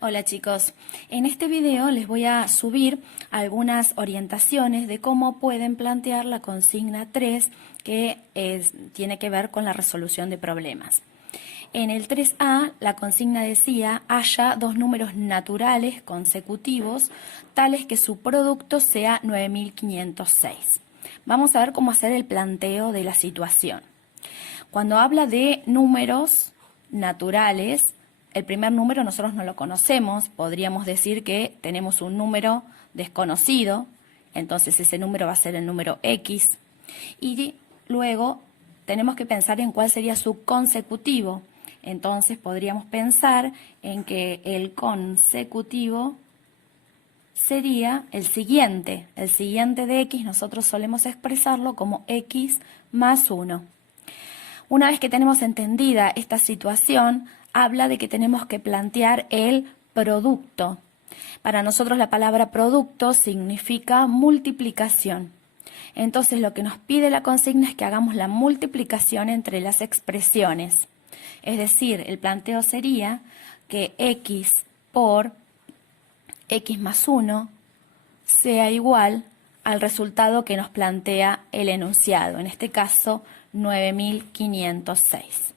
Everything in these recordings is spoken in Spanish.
Hola chicos, en este video les voy a subir algunas orientaciones de cómo pueden plantear la consigna 3 que tiene que ver con la resolución de problemas. En el 3A la consigna decía haya dos números naturales consecutivos tales que su producto sea 9506. Vamos a ver cómo hacer el planteo de la situación. Cuando habla de números naturales, el primer número nosotros no lo conocemos, podríamos decir que tenemos un número desconocido, entonces ese número va a ser el número X, y luego tenemos que pensar en cuál sería su consecutivo, entonces podríamos pensar en que el consecutivo sería el siguiente de X nosotros solemos expresarlo como X más 1. Una vez que tenemos entendida esta situación, habla de que tenemos que plantear el producto. Para nosotros la palabra producto significa multiplicación. Entonces lo que nos pide la consigna es que hagamos la multiplicación entre las expresiones. Es decir, el planteo sería que X por X más 1 sea igual al resultado que nos plantea el enunciado, en este caso 9506.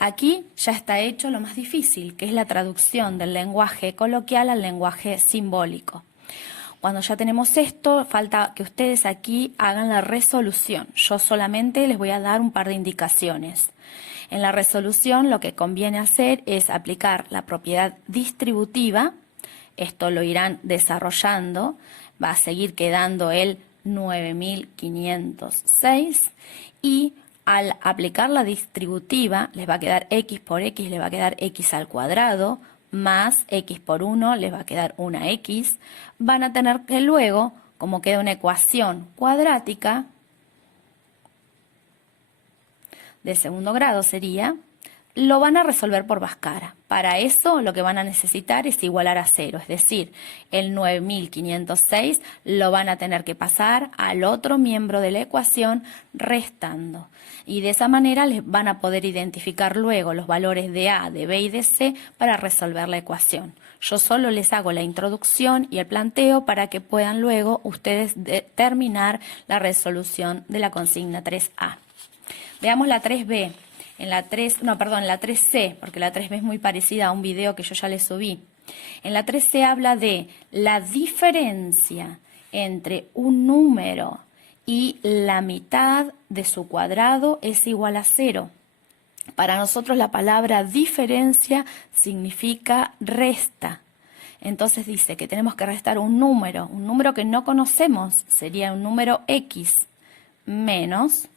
Aquí ya está hecho lo más difícil, que es la traducción del lenguaje coloquial al lenguaje simbólico. Cuando ya tenemos esto, falta que ustedes aquí hagan la resolución. Yo solamente les voy a dar un par de indicaciones. En la resolución lo que conviene hacer es aplicar la propiedad distributiva. Esto lo irán desarrollando. Va a seguir quedando el 9506 y al aplicar la distributiva les va a quedar X por X, le va a quedar X al cuadrado, más X por 1 les va a quedar una X. Van a tener que luego, como queda una ecuación cuadrática, de segundo grado sería, lo van a resolver por Bhaskara. Para eso lo que van a necesitar es igualar a 0, es decir, el 9506 lo van a tener que pasar al otro miembro de la ecuación restando. Y de esa manera les van a poder identificar luego los valores de A, de B y de C para resolver la ecuación. Yo solo les hago la introducción y el planteo para que puedan luego ustedes determinar la resolución de la consigna 3A. Veamos la 3B. En la 3C, porque la 3B es muy parecida a un video que yo ya les subí. En la 3C habla de la diferencia entre un número y la mitad de su cuadrado es igual a 0. Para nosotros la palabra diferencia significa resta. Entonces dice que tenemos que restar un número que no conocemos, sería un número X menos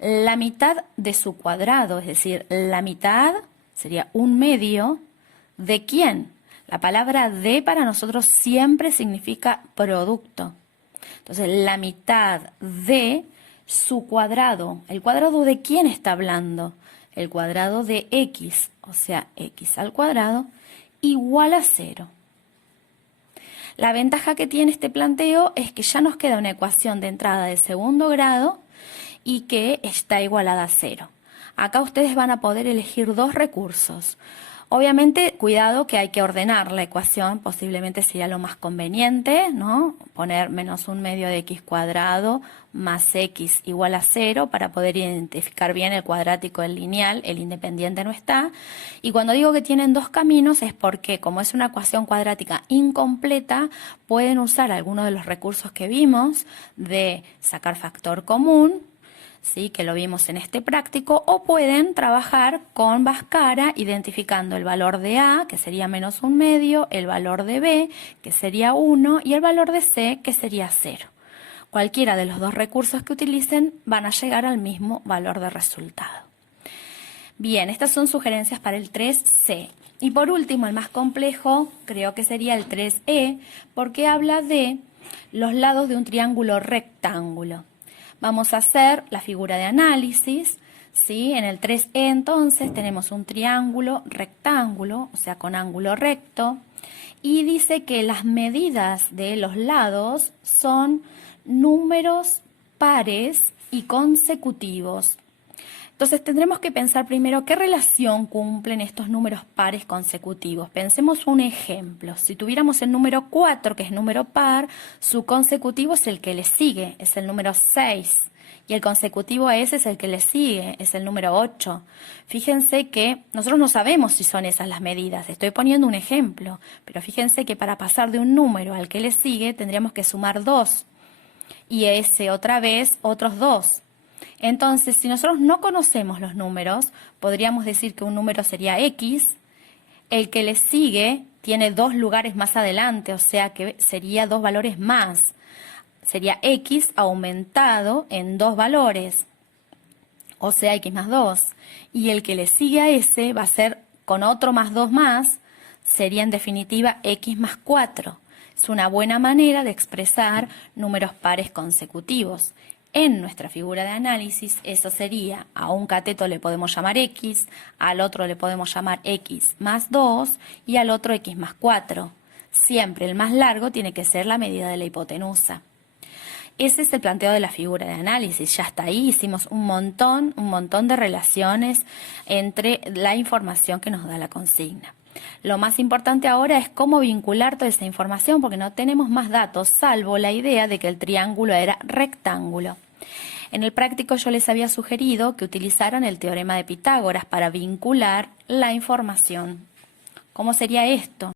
la mitad de su cuadrado, es decir, la mitad sería un medio de ¿quién? La palabra de para nosotros siempre significa producto. Entonces, la mitad de su cuadrado. ¿El cuadrado de quién está hablando? El cuadrado de X, o sea, X al cuadrado, igual a 0. La ventaja que tiene este planteo es que ya nos queda una ecuación de entrada de segundo grado y que está igualada a 0. Acá ustedes van a poder elegir dos recursos. Obviamente, cuidado que hay que ordenar la ecuación, posiblemente sería lo más conveniente, ¿no? Poner menos un medio de X cuadrado más X igual a 0 para poder identificar bien el cuadrático del lineal, el independiente no está. Y cuando digo que tienen dos caminos es porque como es una ecuación cuadrática incompleta, pueden usar alguno de los recursos que vimos de sacar factor común, ¿sí? Que lo vimos en este práctico, o pueden trabajar con Bhaskara identificando el valor de A, que sería menos un medio, el valor de B, que sería 1, y el valor de C, que sería 0. Cualquiera de los dos recursos que utilicen van a llegar al mismo valor de resultado. Bien, estas son sugerencias para el 3C. Y por último, el más complejo, creo que sería el 3E, porque habla de los lados de un triángulo rectángulo. Vamos a hacer la figura de análisis, ¿sí? En el 3E entonces tenemos un triángulo rectángulo, o sea, con ángulo recto, y dice que las medidas de los lados son números pares y consecutivos. Entonces tendremos que pensar primero qué relación cumplen estos números pares consecutivos. Pensemos un ejemplo. Si tuviéramos el número 4, que es número par, su consecutivo es el que le sigue, es el número 6. Y el consecutivo a ese es el que le sigue, es el número 8. Fíjense que nosotros no sabemos si son esas las medidas. Estoy poniendo un ejemplo, pero fíjense que para pasar de un número al que le sigue tendríamos que sumar 2. Y ese otra vez otros 2. Entonces, si nosotros no conocemos los números, podríamos decir que un número sería X, el que le sigue tiene 2 lugares más adelante, o sea que sería 2 valores más. Sería X aumentado en 2 valores, o sea X más 2. Y el que le sigue a ese va a ser con otro más 2 más, sería en definitiva X más 4. Es una buena manera de expresar números pares consecutivos. En nuestra figura de análisis, eso sería, a un cateto le podemos llamar X, al otro le podemos llamar X más 2 y al otro X más 4. Siempre el más largo tiene que ser la medida de la hipotenusa. Ese es el planteo de la figura de análisis. Ya hasta ahí hicimos un montón de relaciones entre la información que nos da la consigna. Lo más importante ahora es cómo vincular toda esa información, porque no tenemos más datos, salvo la idea de que el triángulo era rectángulo. En el práctico yo les había sugerido que utilizaran el teorema de Pitágoras para vincular la información. ¿Cómo sería esto?